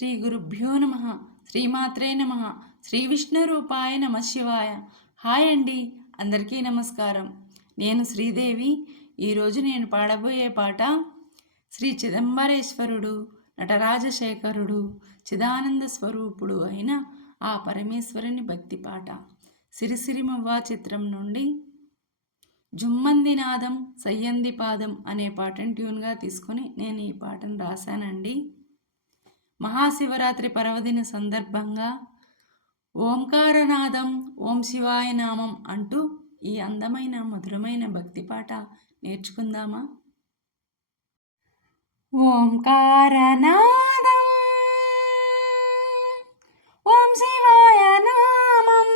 శ్రీ గురుభ్యో నమ. శ్రీమాత్రే నమ. శ్రీ విష్ణు రూపాయ నమ శివాయ. హాయ్ అండి. అందరికీ నమస్కారం. నేను శ్రీదేవి. ఈరోజు నేను పాడబోయే పాట శ్రీ చిదంబరేశ్వరుడు నటరాజశేఖరుడు చిదానంద స్వరూపుడు అయిన ఆ పరమేశ్వరుని భక్తి పాట. సిరిసిరిమవ్వ చిత్రం నుండి జుమ్మంది నాదం సయ్యంది పాదం అనే పాటను ట్యూన్గా తీసుకొని నేను ఈ పాటను రాశానండి. మహాశివరాత్రి పర్వదిన సందర్భంగా ఓంకారనాదం ఓం శివాయ నామం అంటూ ఈ అందమైన మధురమైన భక్తి పాట నేర్చుకుందామా? ఓంకారనాదం ఓం శివాయ నామం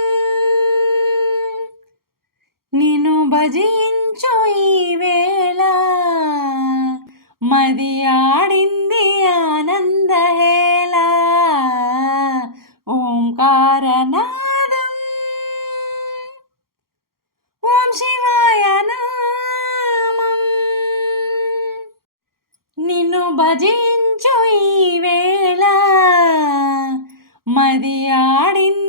నిన్ను భజించు ఈ వేళ. మది ఆడి భజించు ఈ వేళ. మది ఆడింది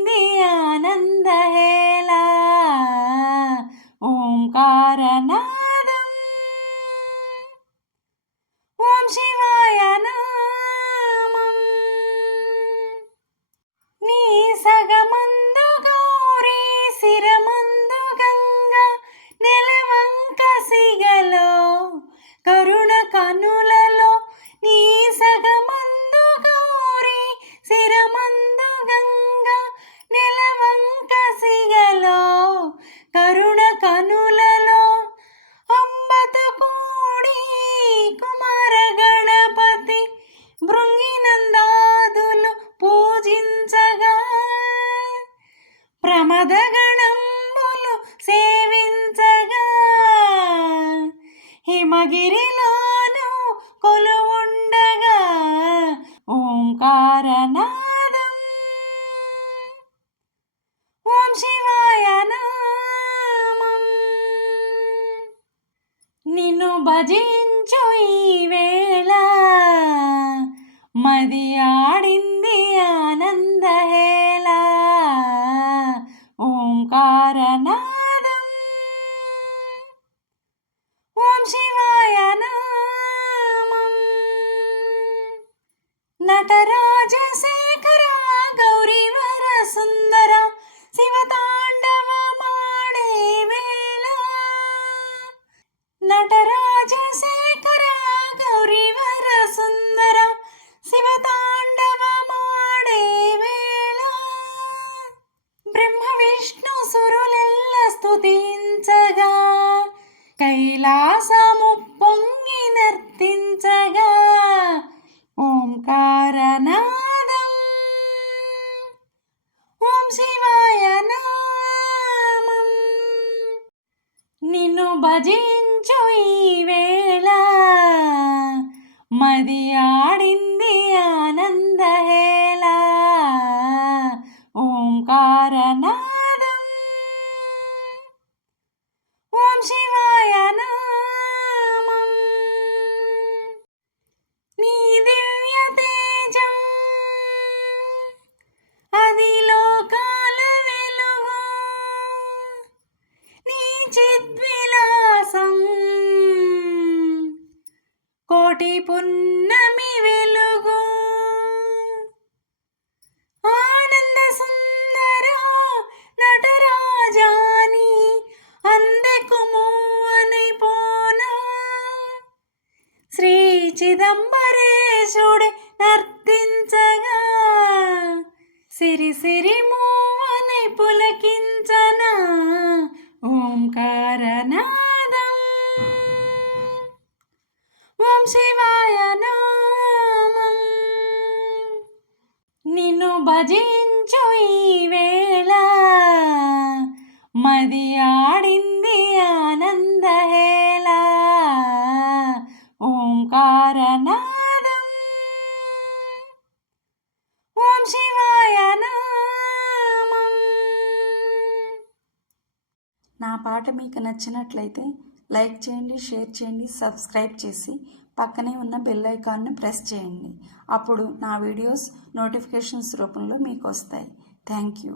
ప్రమదగణంబులు సేవించగా. హిమగిరిలోను కొలువుండగా. ఓంకారనాదం. ఓం శివాయ నామం. నిన్ను భజించు ఈ వేళ. మది ఆడి నటరాజశేఖర భజించు ఈ వేళ. మది చిదంబరేశుడి నర్తించగా సిరి సిరి మూవని పులకించన ఓంకారనాదం ఓం శివాయ నామం నిన్ను భజించు ఈ వేళ మదియా పాట మీకు నచ్చినట్లయితే లైక్ చేయండి షేర్ చేయండి సబ్స్క్రైబ్ చేసి పక్కనే ఉన్న బెల్ ఐకాన్ను ప్రెస్ చేయండి. అప్పుడు నా వీడియోస్ నోటిఫికేషన్స్ రూపంలో మీకు వస్తాయి. Thank you.